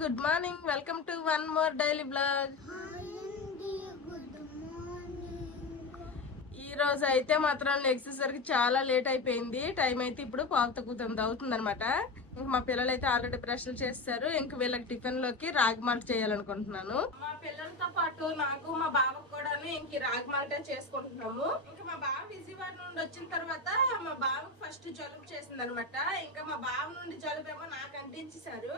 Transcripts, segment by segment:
Good morning. Welcome to one more daily blog. ఈ రోజు అయితే మాత్రం లెగ్సేసరికి చాలా లేట్ అయిపోయింది. టైం అయితే ఇప్పుడు 8:30 అవుతుంది అనమాట. ఇంక మా పిల్లలు అయితే ఆల్రెడీ బ్రష్లు చేస్తారు. ఇంక వీళ్ళకి టిఫిన్ లోకి రాగి మాల్ట్ చేయాలనుకుంటున్నాను. మా పిల్లలతో పాటు నాకు మా బావకు కూడా ఇంక రాగి మాల్ట్ చేసుకుంటున్నాము. ఇంకా మా బావ విజయవాడ నుండి వచ్చిన తర్వాత మా బావకు ఫస్ట్ జలుబు చేసింది అనమాట. ఇంకా మా బావ నుండి జలుబు ఏమో నాకు అంటించేశారు.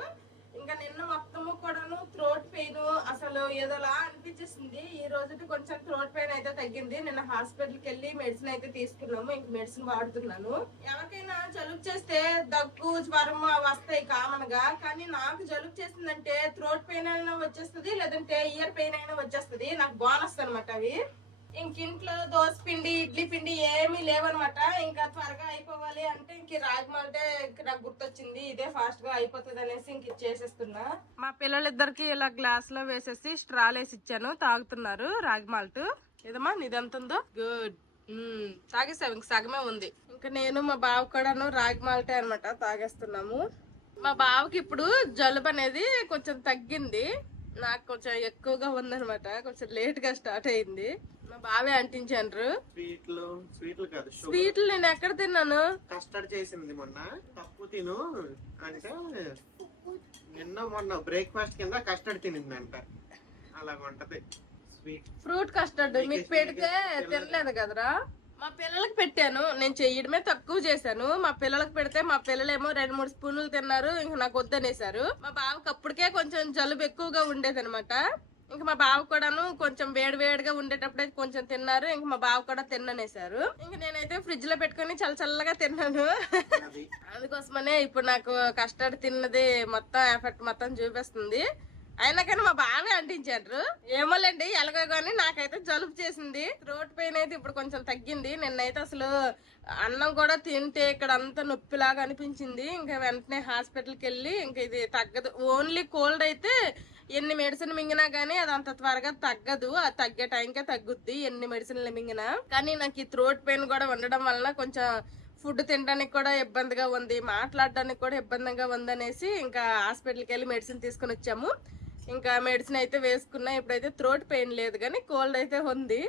ఇంకా నిన్న మొత్తము కూడాను థ్రోట్ పెయిన్ అసలు ఏదోలా అనిపించేసింది. ఈ రోజుకి కొంచెం థ్రోట్ పెయిన్ అయితే తగ్గింది. నిన్న హాస్పిటల్కి వెళ్ళి మెడిసిన్ అయితే తీసుకున్నాము. ఇంక మెడిసిన్ వాడుతున్నాను. ఎవరికైనా జలుబు చేస్తే దగ్గు జ్వరం వస్తాయి కామన్ గా, కానీ నాకు జలుబు చేసిందంటే థ్రోట్ పెయిన్ అయినా వచ్చేస్తుంది, లేదంటే ఇయర్ పెయిన్ అయినా వచ్చేస్తుంది. నాకు బోనస్ అనమాట అవి. ఇంట్లో దోశ పిండి ఇడ్లీ పిండి ఏమీ లేవనమాట. ఇంకా త్వరగా అయిపోవాలి అంటే ఇంక రాగి మాల్టే నాకు గుర్తొచ్చింది, ఇదే ఫాస్ట్ గా అయిపోతుంది అనేసి ఇంక చేసేస్తున్నా. మా పిల్లలిద్దరికి ఇలా గ్లాస్ లో వేసేసి స్ట్రాల్ వేసి ఇచ్చాను, తాగుతున్నారు రాగి మాల్ట్. ఏదమ్మా నీదెంత ఉందో? గుడ్. తాగేసావు, ఇంక సగమే ఉంది. ఇంకా నేను మా బావ కూడాను రాగి మాల్టే అనమాట తాగేస్తున్నాము. మా బావకి ఇప్పుడు జలుబు అనేది కొంచెం తగ్గింది, నాకు కొంచెం ఎక్కువగా ఉందనమాట. కొంచెం లేట్ గా స్టార్ట్ అయింది. మా బావే అంటించారు. స్వీట్లు నేను ఎక్కడ తిన్నాను? కస్టర్డ్ చేసింది మొన్న. తప్పు తిను అంటే నిన్న మొన్న బ్రేక్ఫాస్ట్ కింద కస్టర్డ్ తినిందంట. అలాగుంటది స్వీట్ ఫ్రూట్ కస్టర్డ్. మీకు పెడితే తినలేదు కదరా? మా పిల్లలకి పెట్టాను, నేను చెయ్యడమే తక్కువ చేశాను. మా పిల్లలకు పెడితే మా పిల్లలేమో 2-3 స్పూన్లు తిన్నారు. ఇంక నాకు వద్దనేసారు. మా బావకి అప్పటికే కొంచెం జలుబు ఎక్కువగా ఉండేది అనమాట. ఇంక మా బావ కూడాను కొంచెం వేడిగా ఉండేటప్పుడే కొంచెం తిన్నారు. ఇంక మా బావ కూడా తిన్ననేసారు. ఇంక నేనైతే ఫ్రిడ్జ్ లో పెట్టుకుని చల్లగా తిన్నాను. అందుకోసమనే ఇప్పుడు నాకు కస్టర్డ్ తిన్నది మొత్తం ఎఫెక్ట్ మొత్తం చూపిస్తుంది. అయినా కానీ మా బావే అంటించారు. ఏమోలేండి, ఎలాగో కానీ నాకైతే జలుబు చేసింది. థ్రోట్ పెయిన్ అయితే ఇప్పుడు కొంచెం తగ్గింది. నిన్నైతే అసలు అన్నం కూడా తింటే ఇక్కడ అంతా నొప్పిలాగా అనిపించింది. ఇంకా వెంటనే హాస్పిటల్కి వెళ్ళి ఇంకా ఇది తగ్గదు. ఓన్లీ కోల్డ్ అయితే ఎన్ని మెడిసిన్ మింగినా గానీ అది అంత త్వరగా తగ్గదు. అది తగ్గే టైంకే తగ్గుద్ది ఎన్ని మెడిసిన్లు మింగినా. కానీ నాకు ఈ థ్రోట్ పెయిన్ కూడా ఉండడం వలన కొంచెం ఫుడ్ తినడానికి కూడా ఇబ్బందిగా ఉంది, మాట్లాడడానికి కూడా ఇబ్బందిగా ఉందనేసి ఇంకా హాస్పిటల్కి వెళ్ళి మెడిసిన్ తీసుకుని వచ్చాము. ఇంకా మెడిసిన్ అయితే వేసుకున్నా. ఇప్పుడైతే థ్రోట్ పెయిన్ లేదు, కానీ కోల్డ్ అయితే ఉంది.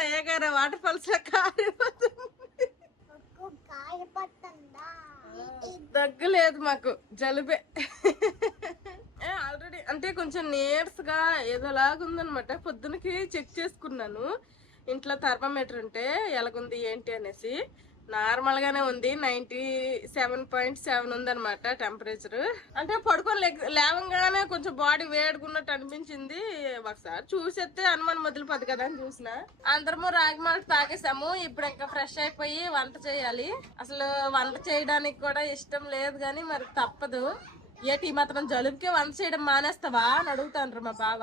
నయగారా వాటర్ ఫాల్స్ లో దగ్గు లేదు, మాకు జలుబే. ఆల్రెడీ అంటే కొంచెం నీరసగా ఏదోలాగుందనమాట. పొద్దునకి చెక్ చేసుకున్నాను ఇంట్లో థర్మామీటర్ ఉంటే ఎలాగుంది ఏంటి అనేసి. నార్మల్ గానే ఉంది, 97.7 ఉందనమాట టెంపరేచర్. అంటే పడుకొని లేవంగానే కొంచెం బాడీ వేడుకున్నట్టు అనిపించింది. ఒకసారి చూసేస్తే అనుమానం మొదలుపోద్ది కదా అని చూసిన. అందరము రాగి మాల్ట్ తాగేసాము. ఇప్పుడు ఇంకా ఫ్రెష్ అయిపోయి వంట చేయాలి. అసలు వంట చేయడానికి కూడా ఇష్టం లేదు, కానీ మరి తప్పదు. ఏటి మాత్రం జలుబుకే వంట చేయడం మానేస్తావా అని అడుగుతాండ్రు మా బావ.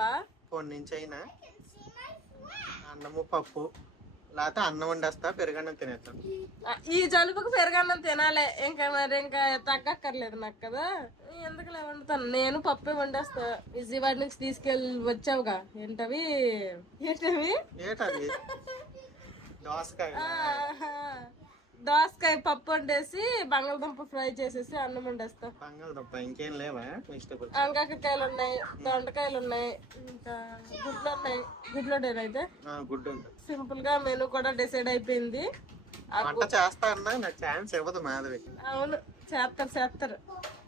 పొన్నించైనా అన్నము పప్పు లేకపోతే అన్నం వండేస్తా, పెరుగన్నం తినేస్తాను. ఈ జలుబుకు పెరుగన్నం తినాలి, ఇంకా మరి ఇంకా తగ్గక్కర్లేదు నాకు కదా. ఎందుకు వండుతాను, నేను పప్పే వండేస్తా. విజయవాడ నుంచి తీసుకెళ్ళి వచ్చావుగా. ఏంటవి దోసకాయ పప్పు వండేసి బంగాళదుంప ఫ్రై చేసేసి అన్నం వండేస్తా. బంగాళదుంప ఇంకేం లేవా? వంకాయలు ఉన్నాయి, దొండకాయలు ఉన్నాయి, ఇంకా గుడ్లు ఉన్నాయి. గుడ్లోడేనైతే గుడ్డు సింపుల్ గా మెనూ కూడా డిసైడ్ అయిపోయింది. చేస్తా అన్నా నాకు ఛాన్స్ ఇవ్వదు మాధవి. అవును, చేస్తారు.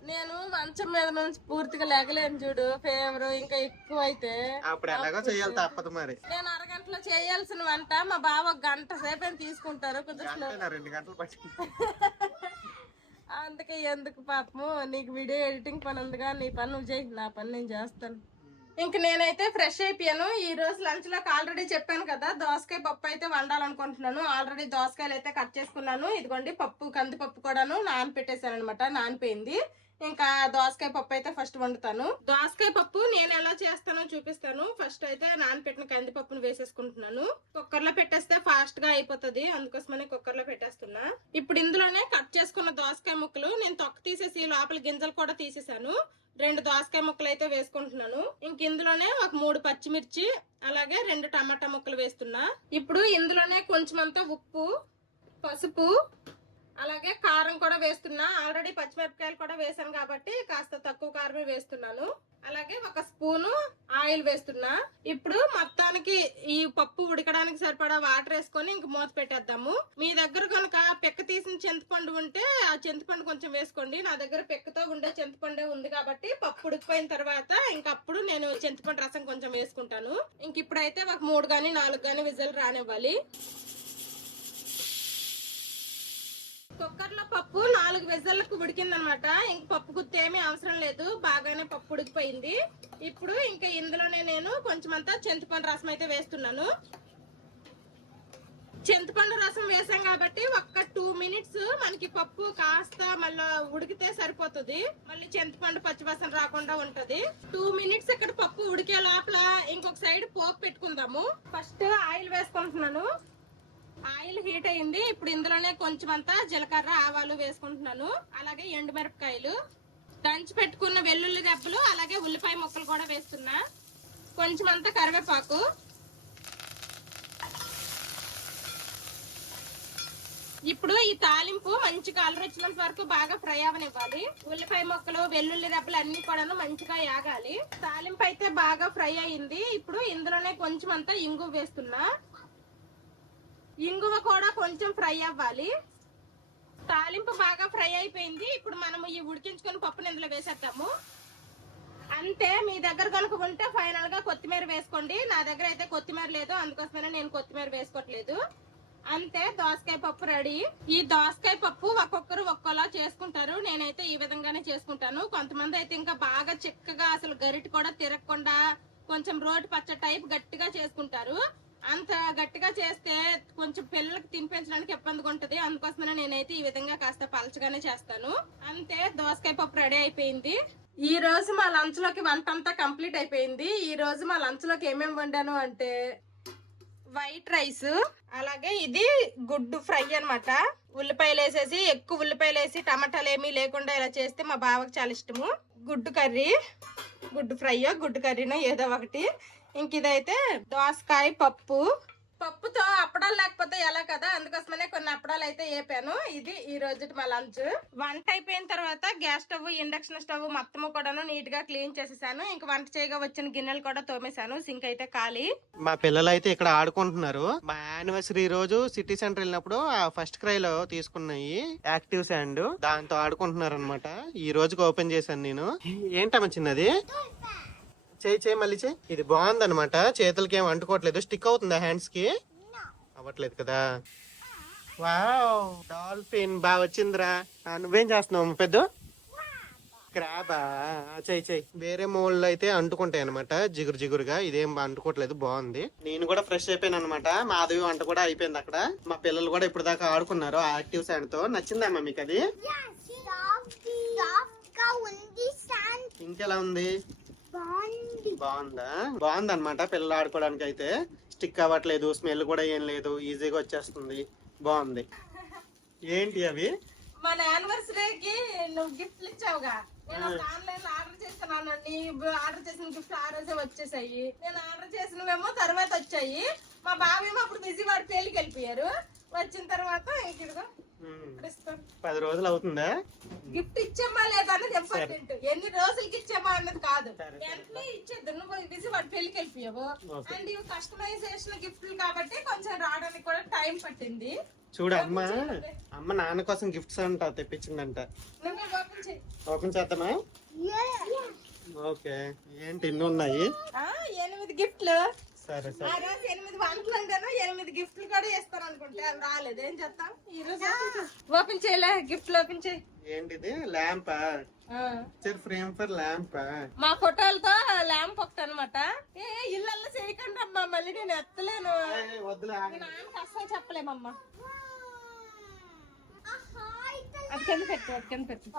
నేను మంచం మీద నుంచి పూర్తిగా లేకలేను చూడు, ఫీవర్ ఇంకా ఎక్కువ అయితే అప్పుడు ఎలాగో చేయాలి, తప్పదు. మరి నేను అరగంటలో చేయాల్సిన వంట మా బావ 1 గంట సేపు తీసుకుంటారు. కొంచెం 2 గంటలు పట్టి. అందుకే ఎందుకు పాపము, నీకు వీడియో ఎడిటింగ్ పని ఉందిగా, నీ పని నువ్వు చేయి, నా పని నేను చేస్తాను. ఇంక నేనైతే ఫ్రెష్ అయిపోయాను. ఈ రోజు లంచ్ లోకి ఆల్రెడీ చెప్పాను కదా, దోసకాయ పప్పు అయితే వండాలనుకుంటున్నాను. ఆల్రెడీ దోసకాయలు అయితే కట్ చేసుకున్నాను. ఇదిగోండి పప్పు, కందిపప్పు కూడాను నానపెట్టేశాను అనమాట, నానిపోయింది. ఇంకా దోసకాయ పప్పు అయితే ఫస్ట్ వండుతాను. దోసకాయ పప్పు నేను ఎలా చేస్తానో చూపిస్తాను. ఫస్ట్ అయితే నానపెట్టిన కందిపప్పును వేసేసుకుంటున్నాను. కుక్కర్ లో పెట్టేస్తే ఫాస్ట్ గా అయిపోతుంది, అందుకోసమనే కుక్కర్ లో పెట్టేస్తున్నా. ఇప్పుడు ఇందులోనే కట్ చేసుకున్న దోసకాయ ముక్కలు నేను తొక్క తీసేసి లోపల గింజలు కూడా తీసేసాను. 2 దోసకాయ ముక్కలు అయితే వేసుకుంటున్నాను. ఇంక ఇందులోనే ఒక 3 పచ్చిమిర్చి, అలాగే 2 టమాటా ముక్కలు వేస్తున్నా. ఇప్పుడు ఇందులోనే కొంచెం అంతా ఉప్పు, పసుపు, అలాగే కారం కూడా వేస్తున్నా. ఆల్రెడీ పచ్చిమిరపకాయలు కూడా వేసాను కాబట్టి కాస్త తక్కువ కారమే వేస్తున్నాను. అలాగే 1 స్పూను ఆయిల్ వేస్తున్నా. ఇప్పుడు మొత్తానికి ఈ పప్పు ఉడకడానికి సరిపడా వాటర్ వేసుకొని ఇంక మూత పెట్టేద్దాము. మీ దగ్గర కనుక పెక్క తీసిన చింతపండు ఉంటే ఆ చింతపండు కొంచెం వేసుకోండి. నా దగ్గర పెక్కతో ఉండే చింతపండే ఉంది కాబట్టి పప్పు ఉడికిపోయిన తర్వాత ఇంకప్పుడు నేను చింతపండు రసం కొంచెం వేసుకుంటాను. ఇంక ఇప్పుడైతే ఒక 3 గానీ 4 గానీ విజిల్ రానివ్వాలి. కుక్కర్ లో పప్పు 4 విజిల్లకు ఉడికిందనమాట. ఇంక పప్పు గుత్తి ఏమీ అవసరం లేదు, బాగానే పప్పు ఉడికిపోయింది. ఇప్పుడు ఇంకా ఇందులోనే నేను కొంచెం అంతా చింతపండు రసం అయితే వేస్తున్నాను. చింతపండు రసం వేసాం కాబట్టి ఒక్క 2 మినిట్స్ మనకి పప్పు కాస్త మళ్ళీ ఉడికితే సరిపోతుంది. మళ్ళీ చింతపండు పచ్చివాసన రాకుండా ఉంటది. 2 మినిట్స్ ఇక్కడ పప్పు ఉడికే లోపల ఇంకొక సైడ్ పోపు పెట్టుకుందాము. ఫస్ట్ ఆయిల్ వేసుకుంటున్నాను. ఆయిల్ హీట్ అయింది. ఇప్పుడు ఇందులోనే కొంచెం అంతా జీలకర్ర ఆవాలు వేసుకుంటున్నాను. అలాగే ఎండుమిరపకాయలు, దంచి పెట్టుకున్న వెల్లుల్లి దెబ్బలు, అలాగే ఉల్లిపాయ ముక్కలు కూడా వేస్తున్నా. కొంచెం అంతా కరివేపాకు, ఇప్పుడు ఈ తాలింపు మంచి కలర్ వచ్చినంత వరకు బాగా ఫ్రై అవనివ్వాలి. ఉల్లిపాయ ముక్కలు వెల్లుల్లి దెబ్బలు అన్ని కూడా మంచిగా యాగాలి. తాలింపు అయితే బాగా ఫ్రై అయింది. ఇప్పుడు ఇందులోనే కొంచెం అంతా ఇంగువ వేస్తున్నా. ఇంగువ కూడా కొంచెం ఫ్రై అవ్వాలి. తాలింపు బాగా ఫ్రై అయిపోయింది. ఇప్పుడు మనము ఈ ఉడికించుకుని పప్పుని ఇందులో వేసేద్దాము. అంతే, మీ దగ్గర కనుక ఉంటే ఫైనల్ గా కొత్తిమీర వేసుకోండి. నా దగ్గర అయితే కొత్తిమీర లేదు, అందుకోసమే నేను కొత్తిమీర వేసుకోవట్లేదు. అంతే, దోసకాయ పప్పు రెడీ. ఈ దోసకాయ పప్పు ఒక్కొక్కరు ఒక్కోలా చేసుకుంటారు. నేనైతే ఈ విధంగానే చేసుకుంటాను. కొంతమంది అయితే ఇంకా బాగా చిక్కగా అసలు గరిట కూడా తిరగకుండా కొంచెం రోటి పచ్చడి టైప్ గట్టిగా చేసుకుంటారు. అంత గట్టిగా చేస్తే కొంచెం పిల్లలకి తినిపించడానికి ఇబ్బందిగా ఉంటది. అందుకోసమే నేనైతే ఈ విధంగా కాస్త పలచగానే చేస్తాను. అంతే, దోసకాయ పప్పు రెడీ అయిపోయింది. ఈ రోజు మా లంచ్ లోకి వంట అంతా కంప్లీట్ అయిపోయింది. ఈ రోజు మా లంచ్ లోకి ఏమేమి వండాను అంటే వైట్ రైస్, అలాగే ఇది గుడ్డు ఫ్రై అన్నమాట. ఉల్లిపాయలు వేసేసి, ఎక్కువ ఉల్లిపాయలు వేసి టమాటాలు ఏమీ లేకుండా ఇలా చేస్తే మా బావకి చాలా ఇష్టము. గుడ్డు కర్రీ, గుడ్డు ఫ్రైయో గుడ్డు కర్రీనో ఏదో ఒకటి. ఇంక ఇదైతే దోసకాయ పప్పు. పప్పుతో అప్పడాలు లేకపోతే ఎలా కదా, అందుకోసమనే కొన్ని అప్పడాలు అయితే వేపాను. ఇది ఈ రోజు మా లంచ్. వంట అయిపోయిన తర్వాత గ్యాస్ స్టవ్, ఇండక్షన్ స్టవ్ మొత్తము కూడాను నీట్ గా క్లీన్ చేసేసాను. ఇంక వంట చేయగా వచ్చిన గిన్నెలు కూడా తోమేశాను. సింక్ అయితే ఖాళీ. మా పిల్లలు అయితే ఇక్కడ ఆడుకుంటున్నారు. మా యానివర్సరీ రోజు సిటీ సెంటర్ వెళ్ళినప్పుడు ఫస్ట్ క్రై లో తీసుకున్నాయి యాక్టివ్ శాండ్, దాంతో ఆడుకుంటున్నారు అనమాట. ఈ రోజుకి ఓపెన్ చేశాను నేను. ఏంటమ్మా చిన్నది? చేయి మళ్ళీ చేయి. ఇది బాగుంది అనమాట, చేతులకి ఏం అంటుకోవట్లేదు. స్టిక్ అవుతుందా హ్యాండ్స్ కి? అవ్వట్లేదు కదా. వావ్, డాల్ఫిన్ బాగా వచ్చిందిరా. నువ్వేం చేస్తున్నావు పెద్ద? క్రాబా? చేయి. వేరే మోళ్ళు అయితే అంటుకుంటాయి అనమాట, జిగురుగా. ఇదేం అంటుకోవట్లేదు, బాగుంది. నేను కూడా ఫ్రెష్ అయిపోయాను అనమాట. మాధవి వంట కూడా అయిపోయింది అక్కడ. మా పిల్లలు కూడా ఇప్పుడు దాకా ఆడుకున్నారు యాక్టివ్ శాండ్ తో. నచ్చిందమ్మా మీకు అది? ఇంకెలా ఉంది? బాగుందన్నమాట. పిల్లలు ఆడుకోవడానికి అయితే స్టిక్ అవ్వట్లేదు, స్మెల్ కూడా ఏం లేదు, ఈజీగా వచ్చేస్తుంది. బాగుంది. ఏంటి అవి? మన యానివర్సరీకి నువ్వు గిఫ్ట్లు ఇచ్చావుగా, నేను ఆన్లైన్ లో ఆర్డర్ చేస్తున్నాను. నీ ఆర్డర్ చేసిన గిఫ్ట్ ఆ రోజే వచ్చేసాయి. నేను ఆర్డర్ చేసినవేమో తర్వాత వచ్చాయి. మా బావేమో అప్పుడు విజయవాడ పెళ్లికి వెళ్ళిపోయారు. వచ్చిన తర్వాత ఇంకిదిగో 10 రోజులు అవుతుందా? గిఫ్ట్ ఇచ్చామా లేదా అన్నది ఇంపార్టెంట్, ఎన్ని రోజులకి ఇచ్చామా అన్నది కాదు. వెంటనే ఇచ్చేద్దు. నువ్వు విజయవాడ పెళ్లికి వెళ్ళిపోయావు. అండ్ ఇవి కస్టమైజేషన్ గిఫ్ట్లు కాబట్టి కొంచెం రావడానికి కూడా టైం పట్టింది. చూడు, అమ్మ నాన్న కోసం గిఫ్ట్స్ అంట తెప్పించిందంట. ఓపెన్ చేద్దామా? ఓకే. ఏంటి ఇన్ని ఉన్నాయి? 8 గిఫ్ట్లు. సరే. ఆ రోజు 8 వంటలు అంటాను, 8 గిఫ్ట్లు కూడా ఇస్తాను అనుకుంటే అవి రాలేదు. ఏం చేస్తాం? ఈ రోజు ఓపెన్ చేయలే. గిఫ్ట్లు ఓపెన్ చేయి. ఏంటిది? ల్యాంపా? ఫ్రేమ్ ఫర్ ల్యాంపా? మా ఫోటోలతో ల్యాంప్ ఒకటి అనమాట. ఇళ్ళల్లో చేయకండి అమ్మా, మళ్ళీ నేను ఎత్తలేను. నాన్నకి అస్సలు చెప్పలేమమ్మా. అది కింద పెట్టు.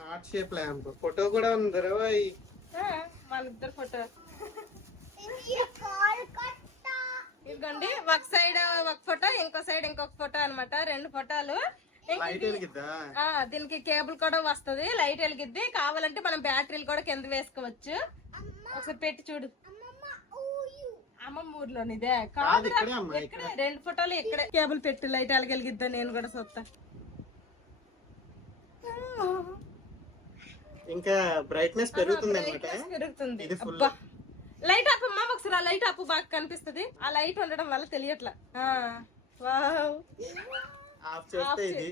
హార్ట్ షేప్ ల్యాంప్ ఫోటో కూడా ఉంది. వాళ్ళిద్దరు ఫోటో ఇదిగోండి. ఒక సైడ్ ఒక ఫోటో, ఇంకో సైడ్ ఇంకొక ఫోటో అనమాట. 2 ఫోటోలు. దీనికి కేబుల్ కూడా వస్తుంది, లైట్ వెలిగిద్ది. కావాలంటే మనం బ్యాటరీలు కూడా కింద వేసుకోవచ్చు. ఒకసారి పెట్టి చూడు. అమ్మమ్మ ఊర్లోనిదే కాదు, ఇక్కడే 2 ఫోటోలు ఇక్కడే. కేబుల్ పెట్టి లైట్ వెలిగిద్దా, నేను కూడా చూస్తా. ఇంకా బ్రైట్నెస్ పెరుగుతుంది అనమాట. brightness పెరుగుతుంది. ఇది full. అబ్బా. లైట్ ఆపు అమ్మా, ఒకసారి ఆ లైట్ ఆపు, బాగా కనిపిస్తుంది. ఆ లైట్ ఉండడం వల్ల తెలియట్లా. వావ్. ఆఫ్ చేస్తే ఇది,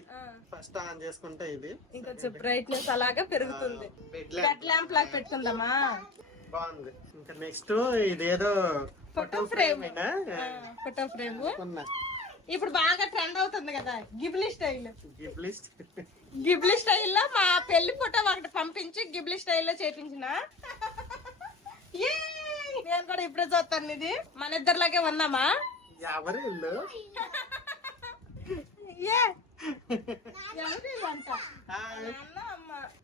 ఫస్ట్ ఆన్ చేసుకుంటే ఇది, ఇంకొంచెం బ్రైట్నెస్ అలాగా పెరుగుతుంది. బెడ్ బెడ్ ల్యాంప్ లాగా పెట్టుకుందామా? బాగుంది. ఇంకా నెక్స్ట్ ఇదేదో ఫోటో ఫ్రేమ్. ఫోటో ఫ్రేమ్ ఇప్పుడు బాగా ట్రెండ్ అవుతుంది కదా, గిబ్లీ స్టైల్. గిబ్లీ స్టైల్లో మా పెళ్లి ఫోటో ఒకటి పంపించి గిబ్లీ స్టైల్లో చేపించిన. నేను కూడా ఇప్పుడే చూస్తాను. ఇది మన ఇద్దరిలాగే ఉన్నామా? ఎవరు ఇల్లు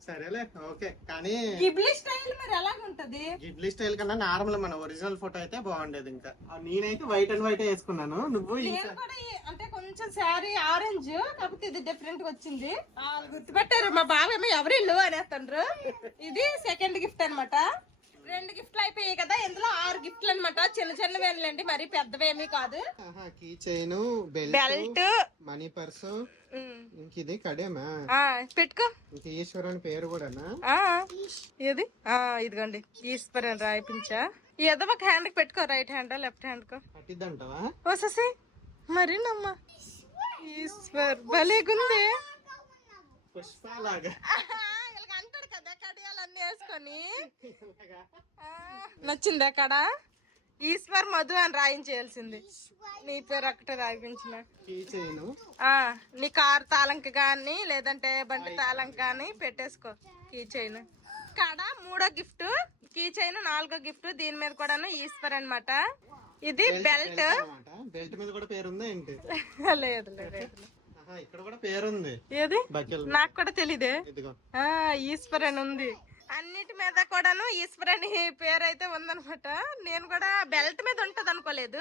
సరేలే, ఓకే. కానీ గిబ్లీ స్టైల్ మరి ఎలాగుంటది? గిబ్లీ స్టైల్ కన్నా నార్మల్ మన ఒరిజినల్ ఫోటో అయితే బాగుండేది. ఇంకా నేనైతే వైట్ అండ్ వైట్ వేసుకున్నాను. నువ్వు నేను కూడా అంటే కొంచెం శారీ ఆరెంజ్, కాకపోతే ఇది డిఫరెంట్ గా వచ్చింది. గుర్తుపెట్టారు మా బావేమో ఎవరిల్లు అనేస్తుండ్రు. ఇది సెకండ్ గిఫ్ట్ అన్నమాట. 2 గిఫ్ట్లు అయిపోయాయి కదా, ఇందులో 6 గిఫ్ట్లు అనమాట. చిన్న చిన్న వేనులేండి, మరి పెద్దవేమీ కాదు. Key chain, belt, money purse, ఇంక ఇది కడేమా పెట్టుకో. ఇంక ఈశ్వర్ అని పేరు కూడానా? ఏది? ఇదిగోండి ఈశ్వర్ అని రాయిపించా. ఏదో ఒక హ్యాండ్ కి పెట్టుకో, రైట్ హ్యాండ్ లెఫ్ట్ హ్యాండ్ కో పట్టిద్దంటావా? ఓససి మరి నమ్మ ఈశ్వర్ భలేగుంది. పుష్పలాగా అంటాడు కదా కడియాలన్నీ వేసుకొని. నచ్చింది అక్కడ. ఈశ్వర్ మధు అని రాయించేయాల్సింది. నీ పేరు ఒక్కటే రాయించిన. నీ కార్ తాళంకి కానీ లేదంటే బండి తాళం కానీ పెట్టేసుకో. కీ చైన్ కాడ 3వ గిఫ్ట్, కీ చైన్ 4వ గిఫ్ట్. దీని మీద కూడా ఈశ్వర్ అన్నమాట. ఇది బెల్ట్. బెల్ట్ మీద కూడా పేరుందా ఏంటి? లేదు లేదు, ఇక్కడ కూడా పేరుంది. ఏది? నాకు కూడా తెలీదే. ఈశ్వర్ అని ఉంది. అన్నిటి మీద కూడాను ఈశ్వర్ అని పేరు అయితే ఉందనమాట. నేను కూడా బెల్ట్ మీద ఉంటది అనుకోలేదు.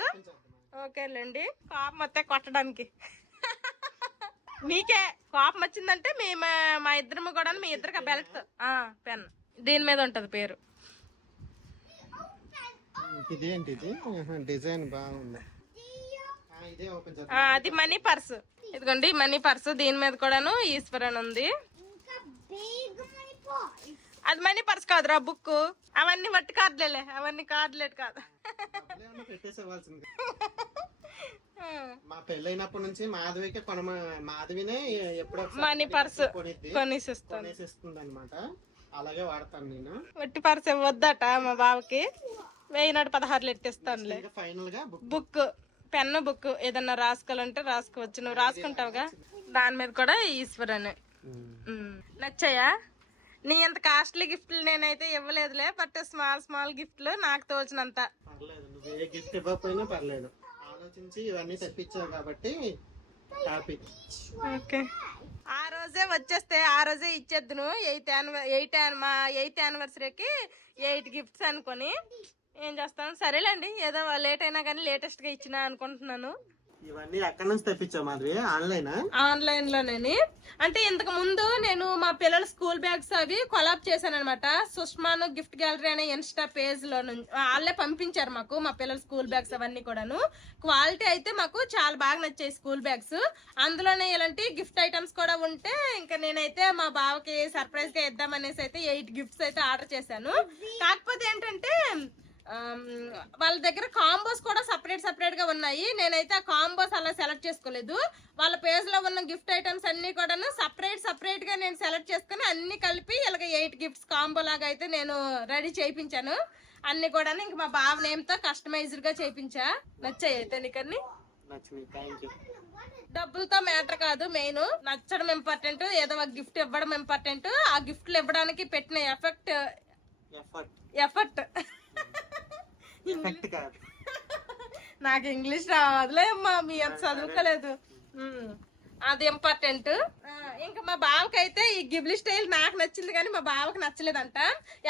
ఓకేలేండి, కోపం వస్తే కొట్టడానికి. మీకే కోపం వచ్చిందంటే మా ఇద్దరు కూడా, మీ ఇద్దరికి బెల్ట్ పెన్ దీని మీద ఉంటది పేరు. ఇదేంటి డిజైన్ బాగుంది. అది మనీ పర్స్. ఇదిగోండి మనీ పర్స్, దీని మీద కూడాను ఈశ్వర్ అని ఉంది. అది మనీ పర్స్ కాదురా, బుక్. అవన్నీ వట్టి కార్డులే, అవన్నీ కార్డులేట్ కాదు. మా పెళ్ళైనప్పటి నుంచి మాధవికి మాధవినే ఎప్పుడో మనీ పర్స్ కొనేసిస్తుంది అనమాట. అలాగే వాడతాను నేను. వట్టి పర్స్ వద్దట మా బావకి. 1016 ఎట్టిస్తానులే. ఫైనల్ గా బుక్, పెన్ను, బుక్ ఏదన్నా రాసుకోవాలంటే రాసుకోవచ్చు. నువ్వు రాసుకుంటావుగా, దాని మీద కూడా ఈశ్వర్ అని. నచ్చాయా? నీ అంత కాస్ట్లీ గిఫ్ట్లు నేనైతే ఇవ్వలేదులే, బట్ స్మాల్ గిఫ్ట్లు నాకు తోచినంత. పర్లేదు, నువ్వు ఏ గిఫ్ట్ ఇవ్వకపోయినా పర్లేదు, ఆలోచించి ఇవన్నీ తెప్పించావు కాబట్టి హ్యాపీ. ఓకే, ఆ రోజే వచ్చేస్తే ఆ రోజే ఇచ్చేద్దును. మా 8th యానివర్సరీకి 8 గిఫ్ట్స్ అనుకొని ఏం చేస్తాను. సరేలేండి, ఏదో లేట్ అయినా కానీ లేటెస్ట్ గా ఇచ్చినా అనుకుంటున్నాను. ఇవన్నీ ఎక్కడి నుంచి తెప్పించావు మాధవి? ఆన్లైన్ లోనే. అంటే ఇంతకు ముందు నేను మా పిల్లల స్కూల్ బ్యాగ్స్ అవి కొలాబ్ చేశాను అనమాట. సుష్మాను గిఫ్ట్ గ్యాలరీ అనే ఇన్స్టా పేజ్ లో నుంచి వాళ్ళే పంపించారు మాకు మా పిల్లల స్కూల్ బ్యాగ్స్ అవన్నీ కూడాను. క్వాలిటీ అయితే మాకు చాలా బాగా నచ్చాయి స్కూల్ బ్యాగ్స్. అందులోనే ఇలాంటి గిఫ్ట్ ఐటమ్స్ కూడా ఉంటే ఇంకా నేనైతే మా బావకి సర్ప్రైజ్ గా ఇద్దామనేసి అయితే 8 గిఫ్ట్స్ అయితే ఆర్డర్ చేశాను. కాకపోతే ఏంటంటే వాళ్ళ దగ్గర కాంబోస్ కూడా సపరేట్ గా ఉన్నాయి. నేనైతే ఆ కాంబోస్ అలా సెలెక్ట్ చేసుకోలేదు. వాళ్ళ పేజ్ లో ఉన్న గిఫ్ట్ ఐటమ్స్ అన్ని కూడా సపరేట్ గా నేను సెలెక్ట్ చేసుకుని అన్ని కలిపి ఇలాగ 8 గిఫ్ట్స్ కాంబో లాగా అయితే నేను రెడీ చేయించాను. అన్ని కూడా ఇంక మా బావ నేమ్ తో కస్టమైజ్డ్ గా చేయించా. నచ్చాయి అయితే నీకన్నీ? డబ్బులతో మ్యాటర్ కాదు, మెయిన్ నచ్చడం ఇంపార్టెంట్, ఏదో ఒక గిఫ్ట్ ఇవ్వడం ఇంపార్టెంట్. ఆ గిఫ్ట్లు ఇవ్వడానికి పెట్టిన ఎఫర్ట్ నాకు ఇంగ్లీష్ రాదులే అమ్మా, మీ అంత చదువుకోలేదు. అది ఇంపార్టెంట్. ఇంకా మా బావకి అయితే ఈ గిబ్లీ స్టైల్ నాకు నచ్చింది కానీ మా బావకి నచ్చలేదంట.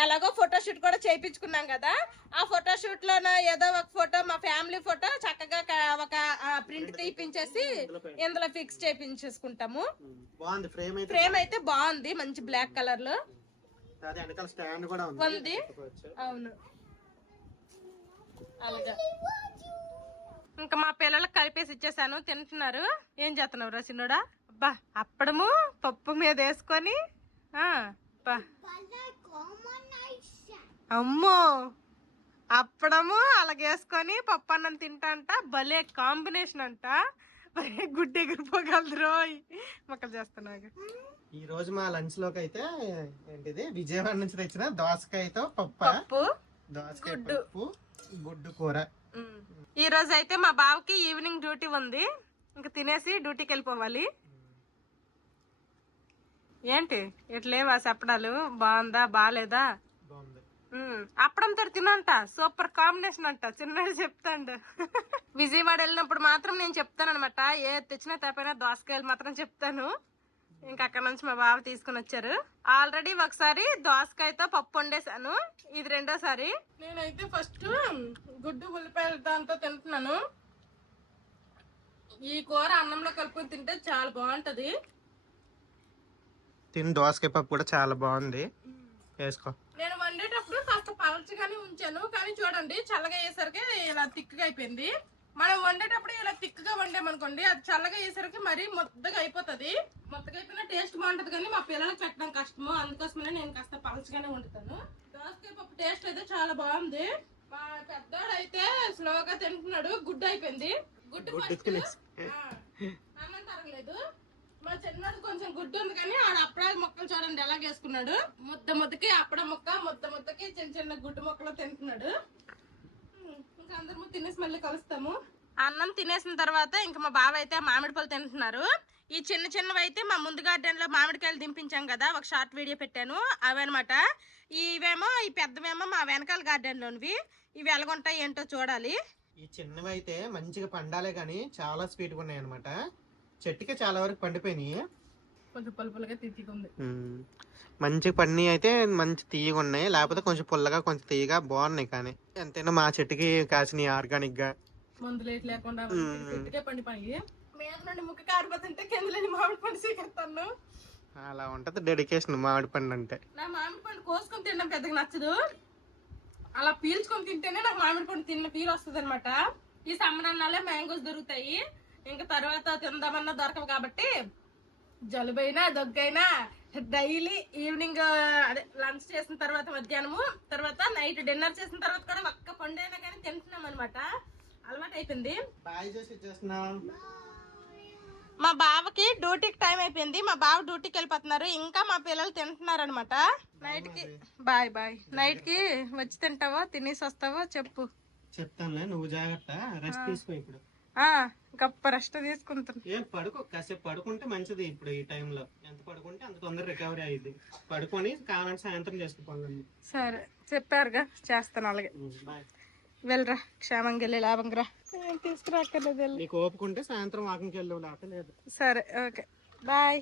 ఎలాగో ఫోటోషూట్ కూడా చేయించుకున్నాం కదా, ఆ ఫోటోషూట్ లో ఏదో ఒక ఫోటో, మా ఫ్యామిలీ ఫోటో చక్కగా ఒక ప్రింట్ తీపించేసి ఇందులో ఫిక్స్ చేయించేసుకుంటాము. ఫ్రేమ్ అయితే బాగుంది, మంచి బ్లాక్ కలర్ లో ఉంది. అవును, అలాగా. ఇంకా మా పిల్లలకు కలిపేసి ఇచ్చేసాను, తింటున్నారు. ఏం చేస్తున్నావు రసినోడా? అబ్బా, అప్పడము పప్పు మీద వేసుకొని అమ్మో అప్పడము అలాగేసుకొని పప్పు అన్నం తింటా అంట. భలే కాంబినేషన్ అంట. గుడ్డు ఎగిరిపోగలదు రోయ్. మొక్కలు చేస్తున్నాగా. ఈ రోజు మా లంచ్ లోకి అయితే ఏంటిది విజయవాడ నుంచి తెచ్చిన దోసకాయతో పప్పు, దోసకాయ పప్పు, గుడ్డు కూర. ఈ రోజు అయితే మా బావకి ఈవినింగ్ డ్యూటీ ఉంది. ఇంకా తినేసి డ్యూటీకి వెళ్ళిపోవాలి. ఏంటి ఎట్లేవా చెప్పడాలు? బాగుందా బాగాలేదా? అప్పడంతో తినంట. సూపర్ కాంబినేషన్ అంట. చిన్నది చెప్తాండు. విజయవాడ వెళ్ళినప్పుడు మాత్రం నేను చెప్తాను అనమాట. ఏ తెచ్చినా తప్పైనా దోసకాయలు మాత్రం చెప్తాను. ఇంకా అక్కడ నుంచి మా బావ తీసుకుని వచ్చారు. ఆల్రెడీ ఒకసారి దోసకాయతో పప్పు వండేసాను. ఇది రెండోసారి. నేనైతే ఫస్ట్ గుడ్డు ఉల్లిపాయల దాంతో తింటున్నాను. ఈ కూర అన్నంలో కలుపుకొని తింటే చాలా బాగుంటది. తిని దోసకాయ పప్పు కూడా చాలా బాగుంది. వేసుకో. నేను వండేటప్పుడు కాస్త పలచగానే ఉంచాను, కానీ చూడండి చల్లగా అయ్యేసరికి ఇలా తిక్కుగా అయిపోయింది. మనం వండేటప్పుడు ఇలా తిక్కుగా వండామనుకోండి, అది చల్లగా అయ్యేసరికి మరీ మొత్తగా అయిపోతుంది. మొత్తగా అయిపోయినా టేస్ట్ బాగుంటది, కానీ మా పిల్లలకు పెట్టడం కష్టము. అందుకోసమే నేను కాస్త పలచగానే వండుతాను. దోసకాయ పప్పు టేస్ట్ అయితే చాలా బాగుంది. మా పెద్దోడు అయితే స్లోగా తింటున్నాడు. గుడ్డు అయిపోయింది. గుడ్డు అన్నం తరగలేదు. మా చిన్నది కొంచెం గుడ్డు ఉంది, కానీ ఆడ అప్పడాల మొక్కలు చూడండి ఎలా వేసుకున్నాడు. ముద్దకి అప్పడ ముక్క, ముద్దకి చిన్న చిన్న గుడ్డు మొక్కలు తింటున్నాడు. ఇంకా అందరము తినేసి మళ్ళీ కలుస్తాము. అన్నం తినేసిన తర్వాత ఇంకా మా బావ అయితే మామిడి పళ్ళు తింటున్నారు. ఈ చిన్న చిన్నవి అయితే మా ముందు గార్డెన్ లో మామిడికాయలు దింపించాం కదా, ఒక షార్ట్ వీడియో పెట్టాను అవన్నమాట. ఇవేమో ఈ పెద్దవేమో మా వెనకాల గార్డెన్ లోనివి. ఇవి ఎలాగుంటాయి ఏంటో చూడాలి. ఈ చిన్నవి అయితే మంచిగా పండాలే గానీ చాలా స్వీట్ గా ఉన్నాయి అనమాట. చెట్టుకే చాలా వరకు పండిపోయినాయి. కొంచెం పుల్లగా తీయకుంది. మంచి పండి అయితే మంచి తీయగా ఉన్నాయి, లేకపోతే కొంచెం పుల్లగా కొంచెం తీయగా బాగున్నాయి. కానీ ఎంతైనా మా చెట్టుకి కాసినాయి ఆర్గానిక్ గా, మందులు లేకుండా పండిపోయి. మీద నుండి ముక్క కారిపోతుంటే కిందలేని మామిడి పండు సీకెత్తాను. అలా ఉంటది డెడికేషన్ మామిడి పండు అంటే. నా మామిడి పండు కోసుకొని తినడం పెద్దగా నచ్చదు. అలా పీల్చుకొని తింటేనే నాకు మామిడి పండు తిన్న ఫీల్ వస్తుంది అనమాట. ఈ సమ్మర్ అన్నాలే మ్యాంగోస్ దొరుకుతాయి. ఇంకా తర్వాత తిందామన్నా దొరకవు కాబట్టి జలుబైనా దగ్గైనా డైలీ ఈవినింగ్ అదే లంచ్ చేసిన తర్వాత, మధ్యాహ్నము తర్వాత నైట్ డిన్నర్ చేసిన తర్వాత కూడా ఒక్క పండు అయినా కానీ తింటున్నాం అనమాట. అలవాటు అయిపోయింది. మా బావకి డ్యూటీకి టైం అయిపోయింది. మా బావ డ్యూటీకి వెళ్ళిపోతున్నారు. ఇంకా మా పిల్లలు తింటున్నారు అనమాట. నైట్ కి బాయ్ నైట్ కి వచ్చి తింటావో తినేసి వస్తావో చెప్పు. చెప్తానులే, నువ్వు జాగ్రత్త. రెస్ట్ తీసుకో ఇప్పుడు. గొప్ప రెస్ట్ తీసుకుంటాను. ఏం పడుకో, కాసేపు పడుకుంటే మంచిది. ఇప్పుడు ఈ టైంలో ఎంత పడుకుంటే అంత తొందర రికవరీ అయ్యింది. పడుకొని కావాలంటే సాయంత్రం చేసుకోవాలి. సరే చెప్పారుగా, చేస్తాను. అలాగే వెళ్ళరా, క్షేమంగా వెళ్ళి లాభంగా రా. తీసుకురాక్కర్లేదు, నీకు ఓపుకుంటే సాయంత్రం వాకింగ్కి వెళ్ళవు, లేదు. సరే ఓకే బాయ్.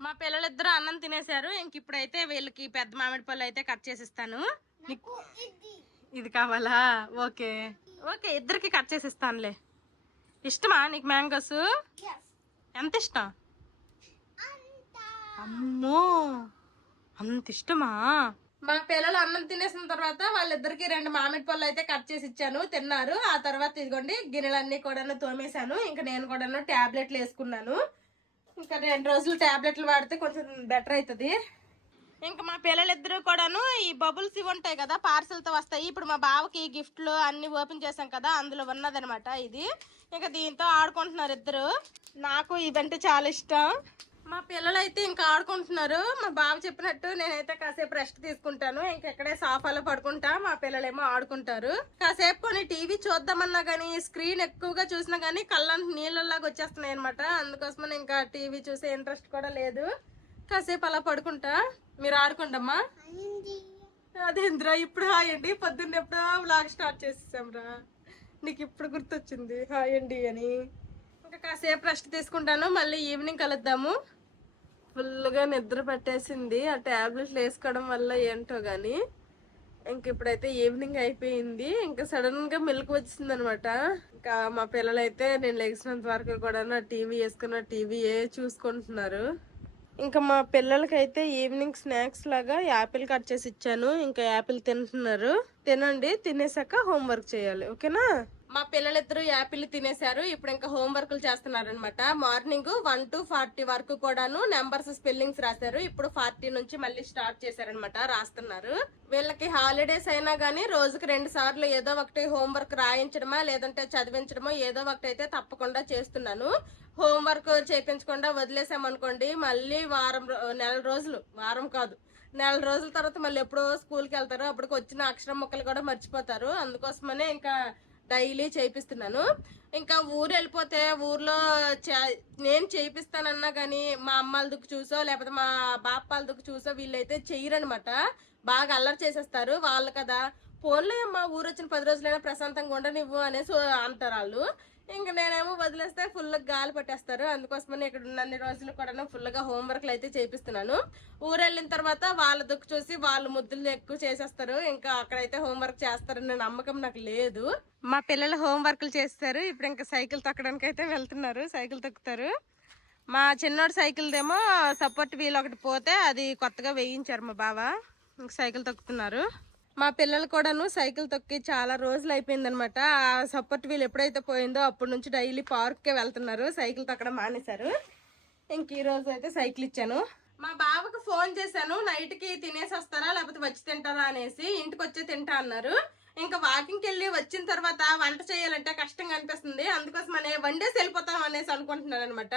మా పిల్లలిద్దరూ అన్నం తినేశారు. ఇంక ఇప్పుడైతే వీళ్ళకి పెద్ద మామిడి పళ్ళు అయితే కట్ చేసిస్తాను. ఇది కావాలా? ఓకే ఓకే, ఇద్దరికి కట్ చేసి ఇస్తానులే. ఇష్టమా నీకు మ్యాంగోస్? ఎంత ఇష్టం? అమ్మో అంత ఇష్టమా? మా పిల్లలు అన్నం తినేసిన తర్వాత వాళ్ళిద్దరికి 2 మామిడి పళ్ళు అయితే కట్ చేసి ఇచ్చాను, తిన్నారు. ఆ తర్వాత ఇదిగోండి గిన్నెలన్నీ కూడా తోమేశాను. ఇంకా నేను కూడా టాబ్లెట్లు వేసుకున్నాను. ఇంకా 2 రోజులు టాబ్లెట్లు వాడితే కొంచెం బెటర్ అవుతుంది. ఇంకా మా పిల్లలిద్దరూ కూడాను ఈ బబుల్స్ ఇవి ఉంటాయి కదా, పార్సల్తో వస్తాయి. ఇప్పుడు మా బావకి గిఫ్ట్లు అన్ని ఓపెన్ చేశాం కదా, అందులో ఉన్నదనమాట ఇది. ఇంకా దీంతో ఆడుకుంటున్నారు ఇద్దరు. నాకు ఇవంటే చాలా ఇష్టం. మా పిల్లలు అయితే ఇంకా ఆడుకుంటున్నారు. మా బావ చెప్పినట్టు నేనైతే కాసేపు రెస్ట్ తీసుకుంటాను. ఇంకెక్కడే సోఫాలో పడుకుంటా, మా పిల్లలేమో ఆడుకుంటారు. కాసేపు కొన్ని టీవీ చూద్దామన్నా గానీ స్క్రీన్ ఎక్కువగా చూసినా గానీ కళ్ళంటి నీళ్ళలాగా వచ్చేస్తున్నాయి అనమాట. అందుకోసమని ఇంకా టీవీ చూసే ఇంట్రెస్ట్ కూడా లేదు. కాసేపు అలా పడుకుంటా, మీరు ఆడుకుంటమ్మా. అదేంద్రా ఇప్పుడు హాయ్ అండి, పొద్దున్న ఎప్పుడో వ్లాగ్ స్టార్ట్ చేసేసాంరా, నీకు ఇప్పుడు గుర్తొచ్చింది హాయ్ అండి అని. ఇంకా కాసేపు రెస్ట్ తీసుకుంటాను, మళ్ళీ ఈవినింగ్ కలుద్దాము. ఫుల్గా నిద్ర పట్టేసింది ఆ టాబ్లెట్లు వేసుకోవడం వల్ల ఏంటో గానీ. ఇంక ఇప్పుడైతే ఈవినింగ్ అయిపోయింది. ఇంకా సడన్ గా మిల్క్ వచ్చింది అనమాట. ఇంకా మా పిల్లలు అయితే నేను లెగిసినంత వరకు కూడా టీవీ వేసుకున్న టీవీ చూసుకుంటున్నారు. ఇంకా మా పిల్లలకైతే ఈవినింగ్ స్నాక్స్ లాగా యాపిల్ కట్ చేసి ఇచ్చాను. ఇంకా యాపిల్ తింటున్నారు. తినండి, తినేసాక హోంవర్క్ చేయాలి, ఓకేనా? మా పిల్లలిద్దరూ యాపిల్ తినేశారు. ఇప్పుడు ఇంకా హోంవర్క్లు చేస్తున్నారు అనమాట. మార్నింగ్ 1 to 40 వరకు కూడాను నెంబర్స్ స్పెల్లింగ్స్ రాశారు. ఇప్పుడు 40 నుంచి మళ్ళీ స్టార్ట్ చేశారనమాట, రాస్తున్నారు. వీళ్ళకి హాలిడేస్ అయినా గానీ రోజుకి 2 సార్లు ఏదో ఒకటి హోంవర్క్ రాయించడమా లేదంటే చదివించడమో ఏదో ఒకటి అయితే తప్పకుండా చేస్తున్నాను. హోంవర్క్ చేయించకుండా వదిలేసామనుకోండి మళ్ళీ నెల రోజులు, వారం కాదు నెల రోజుల తర్వాత మళ్ళీ ఎప్పుడో స్కూల్కి వెళ్తారు. అప్పటికి వచ్చిన అక్షరం ముక్కలు కూడా మర్చిపోతారు. అందుకోసమనే ఇంకా డైలీ చేయిస్తున్నాను. ఇంకా ఊరు వెళ్ళిపోతే ఊర్లో నేను చేయిస్తానన్నా కానీ మా అమ్మాల దుక్కు చూసో లేకపోతే మా బాప్పాల దుక్కు చూసో వీళ్ళైతే చెయ్యరనమాట. బాగా అల్లరి చేసేస్తారు. వాళ్ళు కదా ఫోన్లో మా ఊరు వచ్చిన 10 రోజులైనా ప్రశాంతంగా ఉండనివ్వు అనేసి అంటారు వాళ్ళు. ఇంకా నేనేమో వదిలేస్తే ఫుల్ గాలి పట్టేస్తారు. అందుకోసమని ఇక్కడ ఉన్నన్ని రోజులు కూడా ఫుల్గా హోంవర్క్లు అయితే చేపిస్తున్నాను. ఊరు వెళ్ళిన తర్వాత వాళ్ళ దుక్కు చూసి వాళ్ళు ముద్దులు ఎక్కువ చేసేస్తారు. ఇంకా అక్కడైతే హోంవర్క్ చేస్తారన్న నమ్మకం నాకు లేదు. మా పిల్లలు హోంవర్క్లు చేస్తారు. ఇప్పుడు ఇంకా సైకిల్ తొక్కడానికి అయితే వెళ్తున్నారు. సైకిల్ తొక్కుతారు. మా చిన్నోడు సైకిల్దేమో సపోర్ట్ వీల్ ఒకటి పోతే అది కొత్తగా వేయించారు మా బావ. ఇంక సైకిల్ తొక్కుతున్నారు. మా పిల్లలు కూడాను సైకిల్ తొక్కి చాలా రోజులు అయిపోయిందనమాట. ఆ సపోర్ట్ వీల్ ఎప్పుడైతే పోయిందో అప్పటి నుంచి డైలీ పార్క్కే వెళ్తున్నారు. సైకిల్ తొక్కడం మానేశారు. ఇంక ఈ రోజు అయితే సైకిల్ ఇచ్చాను. మా బావకు ఫోన్ చేశాను, నైట్కి తినేసి వస్తారా లేకపోతే వచ్చి తింటారా అనేసి. ఇంటికి వచ్చి తింటా అన్నారు. ఇంకా వాకింగ్కి వెళ్ళి వచ్చిన తర్వాత వంట చేయాలంటే కష్టంగా అనిపిస్తుంది. అందుకోసం వండేసి వెళ్ళిపోతాం అనేసి అనుకుంటున్నాను అనమాట.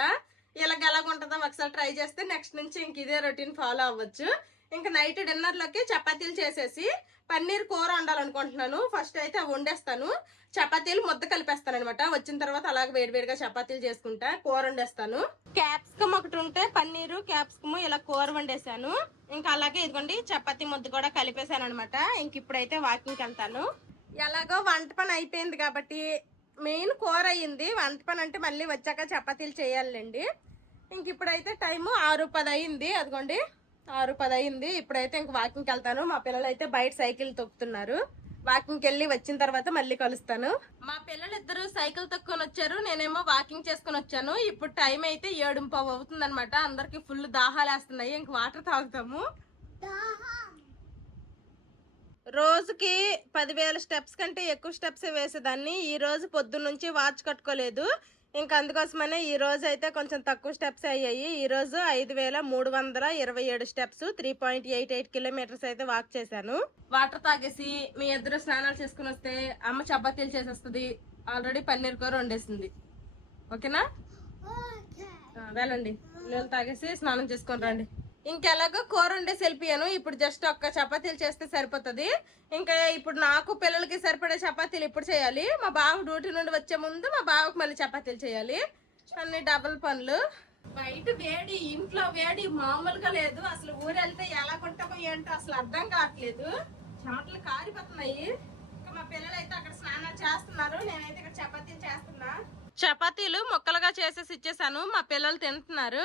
ఎలాగుంటుందో ఒకసారి ట్రై చేస్తే నెక్స్ట్ నుంచి ఇంక ఇదే రొటీన్ ఫాలో అవ్వచ్చు. ఇంకా నైట్ డిన్నర్లోకి చపాతీలు చేసేసి పన్నీర్ కూర వండాలనుకుంటున్నాను. ఫస్ట్ అయితే అవి వండేస్తాను. చపాతీలు ముద్ద కలిపేస్తాను అనమాట. వచ్చిన తర్వాత అలాగే వేడివేడిగా చపాతీలు చేసుకుంటా, కూర వండేస్తాను. క్యాప్సికమ్ ఒకటి ఉంటే పన్నీరు క్యాప్సికమ్ ఇలా కూర వండేసాను. ఇంకా అలాగే ఇదిగోండి చపాతీ ముద్ద కూడా కలిపేసాను అనమాట. ఇంక ఇప్పుడైతే వాకింగ్కి వెళ్తాను. ఎలాగో వంట పని అయిపోయింది కాబట్టి మెయిన్ కూర అయ్యింది. వంట పని అంటే మళ్ళీ వచ్చాక చపాతీలు చేయాలండి. ఇంక ఇప్పుడైతే టైము 6:10 అయింది. అదిగోండి 6:10 అయింది. ఇప్పుడైతే ఇంక వాకింగ్కి వెళ్తాను. మా పిల్లలు అయితే బయట సైకిల్ తొక్కుతున్నారు. వాకింగ్కి వెళ్ళి వచ్చిన తర్వాత మళ్ళీ కలుస్తాను. మా పిల్లలు ఇద్దరు సైకిల్ తొక్కుని వచ్చారు, నేనేమో వాకింగ్ చేసుకుని వచ్చాను. ఇప్పుడు టైం అయితే 7:15 అవుతుంది అనమాట. అందరికి ఫుల్ దాహాలు వేస్తున్నాయి. ఇంక వాటర్ తాగుతాము. రోజుకి 10,000 స్టెప్స్ కంటే ఎక్కువ స్టెప్స్ వేసేదాన్ని. ఈ రోజు పొద్దున్న నుంచి వాచ్ కట్టుకోలేదు. ఇంకా అందుకోసమనే ఈ రోజు అయితే కొంచెం తక్కువ స్టెప్స్ అయ్యాయి. ఈ రోజు 5,327 స్టెప్స్, 3.88 కిలోమీటర్స్ అయితే వాక్ చేశాను. వాటర్ తాగేసి మీ ఇద్దరు స్నానాలు చేసుకుని వస్తే అమ్మ చపాతీలు చేసేస్తుంది. ఆల్రెడీ పన్నీర్ కూర వండేసింది. ఓకేనా? వెళ్ళండి, నీళ్ళు తాగేసి స్నానం చేసుకొని రండి. ఇంకెలాగో కూర వండేసి వెళ్ళిపోయాను. ఇప్పుడు జస్ట్ ఒక్క చపాతీలు చేస్తే సరిపోతుంది. ఇంకా ఇప్పుడు నాకు పిల్లలకి సరిపడే చపాతీలు ఇప్పుడు చేయాలి. మా బావ డ్యూటీ నుండి వచ్చే ముందు మా బావకు మళ్ళీ చపాతీలు చేయాలి. అన్ని డబుల్ పనులు. బయట వేడి, ఇంట్లో వేడి మామూలుగా లేదు. అసలు ఊరు వెళ్తే ఎలా కొంటామో ఏంటో అసలు అర్థం కావట్లేదు. చెమటలు కారిపోతున్నాయి. ఇంకా మా పిల్లలు అయితే అక్కడ స్నానాలు చేస్తున్నారు. నేనైతే ఇక్కడ చపాతీలు చేస్తున్నా. చపాతీలు ముక్కలుగా చేసేసి ఇచ్చేసాను. మా పిల్లలు తింటున్నారు.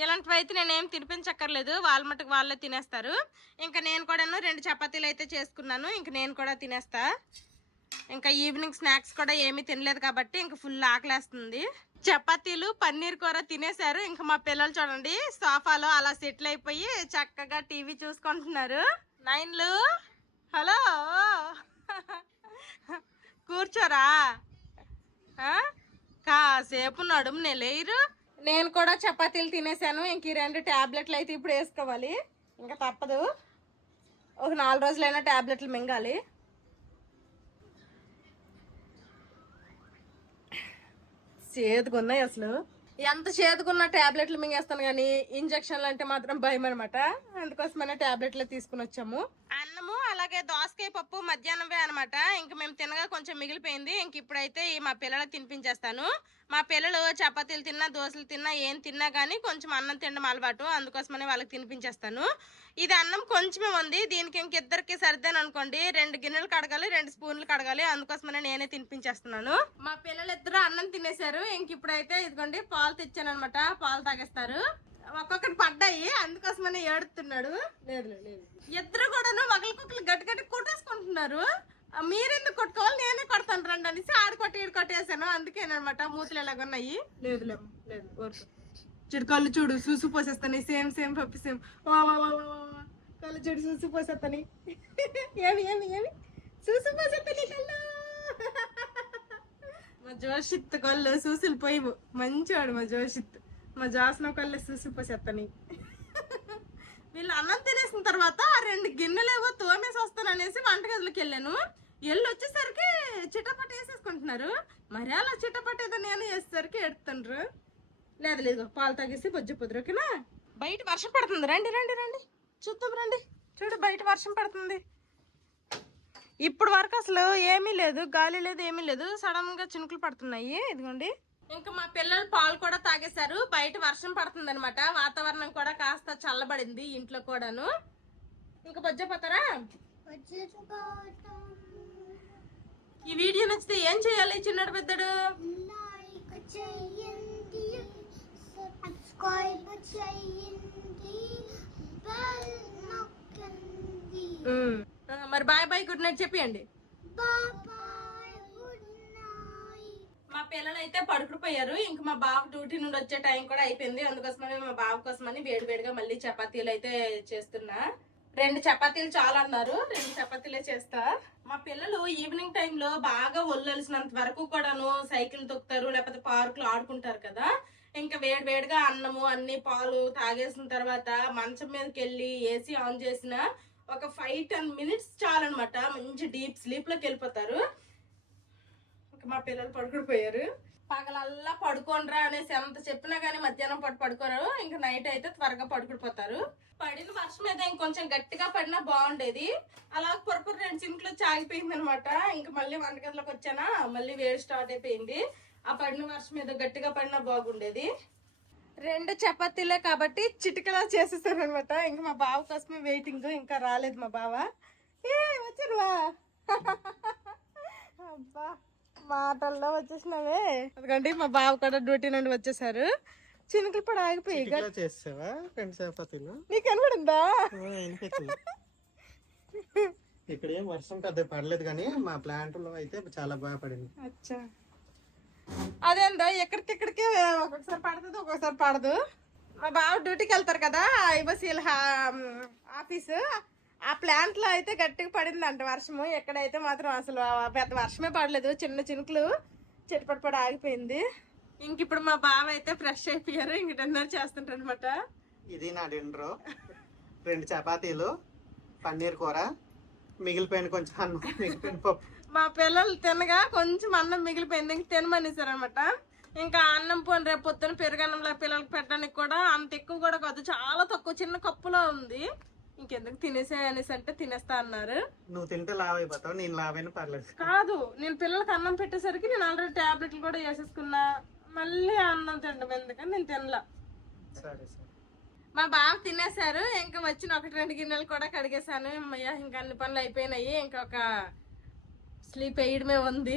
ఇలాంటివి అయితే నేనేం తినిపించక్కర్లేదు, వాళ్ళ మటుకు వాళ్ళే తినేస్తారు. ఇంకా నేను కూడాను 2 చపాతీలు అయితే చేసుకున్నాను. ఇంక నేను కూడా తినేస్తా. ఇంకా ఈవినింగ్ స్నాక్స్ కూడా ఏమీ తినలేదు కాబట్టి ఇంక ఫుల్ ఆకలేస్తుంది. చపాతీలు పన్నీర్ కూర తినేశారు. ఇంకా మా పిల్లలు చూడండి సోఫాలో అలా సెటిల్ అయిపోయి చక్కగా టీవీ చూసుకుంటున్నారు. నైన్లు హలో కూర్చోరా, కాసేపు నడుము నెలేరు. నేను కూడా చపాతీలు తినేసాను. ఇంక ఈ 2 ట్యాబ్లెట్లు అయితే ఇప్పుడు వేసుకోవాలి. ఇంకా తప్పదు, ఒక 4 రోజులైనా ట్యాబ్లెట్లు మింగాలి. చేదుకున్నాయి అసలు. ఎంత చేదుకున్న ట్యాబ్లెట్లు మింగేస్తాను కానీ ఇంజక్షన్లు అంటే మాత్రం భయం అనమాట. అందుకోసమైనా ట్యాబ్లెట్లు తీసుకుని వచ్చాము. అన్నము అలాగే దోసకాయ పప్పు మధ్యాహ్నమే అనమాట. ఇంక మేము తినగా కొంచెం మిగిలిపోయింది. ఇంక ఇప్పుడైతే మా పిల్లలకు తినిపించేస్తాను. మా పిల్లలు చపాతీలు తిన్నా దోశలు తిన్నా ఏం తిన్నా కానీ కొంచెం అన్నం తినడం అలవాటు. అందుకోసమని వాళ్ళకి తినిపించేస్తాను. ఇది అన్నం కొంచెమే ఉంది. దీనికి ఇంకిద్దరికి సరిద్దాను అనుకోండి 2 గిన్నెలు కడగాలి, 2 స్పూన్లు కడగాలి. అందుకోసమని నేనే తినిపించేస్తున్నాను. మా పిల్లలు ఇద్దరు అన్నం తినేశారు. ఇంక ఇప్పుడైతే ఇదిగోండి పాలు తెచ్చాను అనమాట. పాలు తాగేస్తారు. ఒక్కొక్కటి పడ్డాయి, అందుకోసమని ఏడుతున్నాడు. లేదు ఇద్దరు కూడాను ఒకరికొకరు గట్టి కొట్టేసుకుంటున్నారు. మీరెందుకు కొట్టుకోవాలి, నేనే కొడతాను రండి అనేసి ఆడుకొట్టి ఈడు కొట్టేసాను. అందుకేనమాట మూతులు ఎలాగున్నాయి. లేదు ఊరుకు చూడు, కళ్ళు చూడు సూసు పోసేస్తాను. సేమ్ పప్పి సేమ్. కళ్ళు చూడు సూసు పోసేస్తాను. ఏమి సూసు పోసేస్తాను కళ్ళు. మా జోషిత్ కళ్ళు చూసిపోయి మంచివాడు మా జోషిత్. మా జోస్న కళ్ళు చూసిపోసేస్తాను. వీళ్ళు అన్నం తినేసిన తర్వాత 2 గిన్నెలేవో తోమేసి వస్తాననేసి వంటగదిలోకి వెళ్ళాను. వచ్చేసరికి చిట్టపట్ట వేసేసుకుంటున్నారు. మరి అలా చిట్టపట్ట ఏదో నేను వేసేసరికి ఎడుతుండ్రు. లేదు పాలు తాగేసి బొజ్జుపోదురు. ఓకేనా? బయట వర్షం పడుతుంది. రండి రండి రండి చూద్దాం రండి. చూడు బయట వర్షం పడుతుంది. ఇప్పుడు వరకు అసలు ఏమీ లేదు, గాలి లేదు, ఏమీ లేదు. సడన్ గా చినుకులు పడుతున్నాయి. ఇదిగోండి. ఇంకా మా పిల్లలు పాలు కూడా తాగేశారు. బయట వర్షం పడుతుంది అనమాట. వాతావరణం కూడా కాస్త చల్లబడింది ఇంట్లో కూడాను. ఇంకా బొజ్జపోతారా? ఈ వీడియో నచ్చితే ఏం చేయాలి చిన్నడు పెద్దడు? మరి బాయ్ బాయ్ గుడ్ నైట్ చెప్పండి. మా పిల్లలు అయితే పడుకుపోయారు. ఇంకా మా బాబు డ్యూటీ నుండి వచ్చే టైం కూడా అయిపోయింది. అందుకోసమని మా బాబు కోసమని వేడివేడిగా మళ్ళీ చపాతీలు అయితే చేస్తున్నా. 2 చపాతీలు చాలా అన్నారు. 2 చపాతీలే చేస్తా. మా పిల్లలు ఈవినింగ్ టైంలో బాగా ఒళ్ళలిసినంత వరకు కూడాను సైకిల్ తొక్కుతారు, లేకపోతే పార్కులు ఆడుకుంటారు కదా. ఇంకా వేడివేడిగా అన్నము అన్ని పాలు తాగేసిన తర్వాత మంచం మీదకి వెళ్ళి ఏసీ ఆన్ చేసిన ఒక 5-10 మినిట్స్ చాలన్నమాట. మంచి డీప్ స్లీప్ లోకి వెళ్ళిపోతారు. మా పిల్లలు పడుకుపోయారు. పగలల్లా పడుకోనరా అనేసి ఎంత చెప్పినా గానీ మధ్యాహ్నం పాటు పడుకోరు. ఇంకా నైట్ అయితే త్వరగా పడుకుపోతారు. పడిన వర్షం మీద ఇంకొంచెం గట్టిగా పడినా బాగుండేది. అలా పొరపొర 2 చినుకులు ఆగిపోయింది అనమాట. ఇంకా మళ్ళీ వంటగదిలోకి వచ్చానా, మళ్ళీ వేడి స్టార్ట్ అయిపోయింది. ఆ పడిన వర్షం మీద గట్టిగా పడినా బాగుండేది. 2 చపాతీలే కాబట్టి చిటికలా చేసేసాను అనమాట. ఇంకా మా బావ కోసమే వెయిటింగ్. ఇంకా రాలేదు మా బావ. వచ్చారువా? అబ్బా మాటల్లో వచ్చేసినావే. ఎందుకంటే మా బావ కూడా డ్యూటీ నుండి వచ్చేసారు. చినుకులు పడి ఆగిపోయి చేసావా 2 చపాతీలు? నీకు కనబడిందా? ఇక్కడ ఏం వర్షం పెద్ద పడలేదు కానీ మా ప్లాంట్ లో అయితే చాలా బాగా పడింది. అచ్చా అదేందో ఎక్కడికెక్కడికి ఒక్కొక్కసారి పడుతుంది, ఒక్కొక్కసారి పడదు. మా బావ డ్యూటీకి వెళ్తారు కదా, ఐబసీల్ ఆఫీసు. ఆ ప్లాంట్ లో అయితే గట్టిగా పడిందంట వర్షము. ఎక్కడైతే మాత్రం అసలు పెద్ద వర్షమే పడలేదు. చిన్న చినుకులు చెట్పడి ఆగిపోయింది. ఇంక ఇప్పుడు మా బావ అయితే ఫ్రెష్ అయిపోయారు. ఇంక డిన్నర్ చేస్తుంటారు అనమాట. ఇది నా డిన్నర్. 2 చపాతీలు, పన్నీర్ కూర, మిగిలిపోయిన కొంచెం అన్నం, మిగిలిపోయిన పప్పు. మా పిల్లలు తినగా కొంచెం అన్నం మిగిలిపోయింది. ఇంక తినమనేసారు అనమాట. ఇంకా అన్నం పోని రేపు పొద్దున పెరుగన్నంలో పిల్లలకి పెట్టడానికి కూడా అంత ఎక్కువ కూడా కాదు, చాలా తక్కువ, చిన్న కప్పులో ఉంది. ఇంకెందుకు తినేసే అనేసి అంటే తినేస్తా అన్నారు. నువ్వు తింటే లావ్ అయిపోతావు, నేను లావైనా పర్లేదు. కాదు, నేను పిల్లలకి అన్నం పెట్టేసరికి నేను ఆల్రెడీ టాబ్లెట్లు కూడా వేసేసుకున్నా. మళ్ళీ అన్నం తినడం ఎందుకని నేను తినలా. సరే సరే. మా బావ తినేశారు. ఇంకా వచ్చిన 1-2 గిన్నెలు కూడా కడిగేశాను. అమ్మయ్య ఇంకా అన్ని పనులు అయిపోయినాయి. ఇంకా ఒక స్లీప్ వేయడమే ఉంది.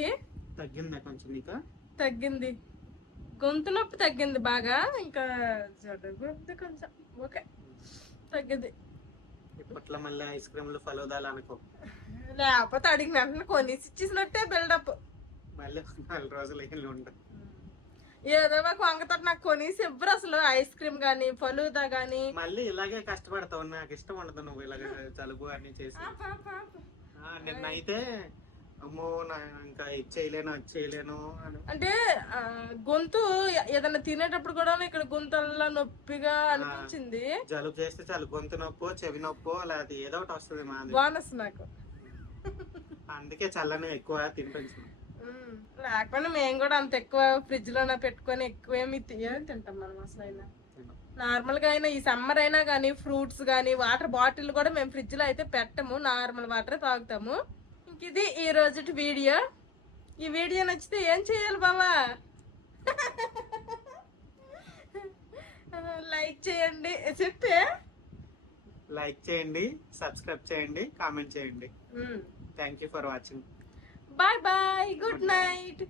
తగ్గిందా కొంచెం? నీకు తగ్గింది, గొంతు నొప్పి తగ్గింది బాగా. ఇంకా గొంతు కొంచెం ఓకే తగ్గింది. ఇప్పట్లో మళ్ళీ ఐస్ క్రీమ్లు ఫలోదాలు అనుకో, లేకపోతే అడిగిన వెంటనే కొనేసి ఇచ్చేసినట్టే బిల్డప్. మళ్ళీ 4 రోజులు ఏళ్ళు ఉండవు. ఏదో మాకు వంగతోటి నాకు కొనేసి ఇవ్వరు అసలు. ఐస్ క్రీమ్ గానీ ఫలూదా గానీ. మళ్ళీ ఇలాగే కష్టపడతావు, నాకు ఇష్టం ఉండదు నువ్వు ఇలాగే జలుబు అన్ని చేసి. నిన్నైతే అమ్మో ఇంకా ఇచ్చేయలేను అది చేయలేను అంటే గొంతు ఏదైనా తినేటప్పుడు కూడా ఇక్కడ గొంతుల్లో నొప్పిగా అనిపించింది. జలుబు చేస్తే చాలు గొంతు నొప్పో చెవి నొప్పో లేకపోతే ఏదో ఒకటి వస్తుంది. మాది బోనస్ నాకు. అందుకే చల్లని ఎక్కువ తినిపించు. లేకపోయినా మేము కూడా అంత ఎక్కువ ఫ్రిడ్జ్ లోనే పెట్టుకొని ఎక్కువేమి తింటాం మనం అసలు. అయినా నార్మల్ గా అయినా ఈ సమ్మర్ అయినా కానీ ఫ్రూట్స్ కానీ వాటర్ బాటిల్ కూడా మేము ఫ్రిడ్జ్ లో అయితే పెట్టము, నార్మల్ వాటర్ తాగుతాము. ఇది ఈ రోజు వీడియో. ఈ వీడియో నచ్చితే ఏం చేయాలి బావా? లైక్ చేయండి, చెప్పే లైక్ చేయండి, సబ్స్క్రైబ్ చేయండి, కామెంట్ చేయండి. Thank you for watching. Bye bye, good night.